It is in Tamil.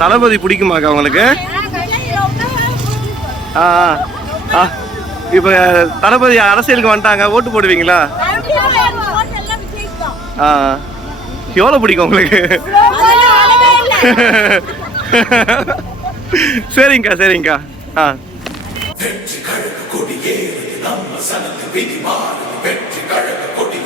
தளபதி பிடிக்குமாக்கா உங்களுக்கு? ஆ ஆ. இப்போ தளபதி அரசியலுக்கு வந்துட்டாங்க ஓட்டு போடுவீங்களா? ஆ எவ்வளோ பிடிக்கும் உங்களுக்கு? சரிங்கக்கா சரிங்கக்கா. ஆ. வெற்றி கழக கொடியேறுது நம்ம சனத்து விதி மாறு வெற்றி கழக கொடி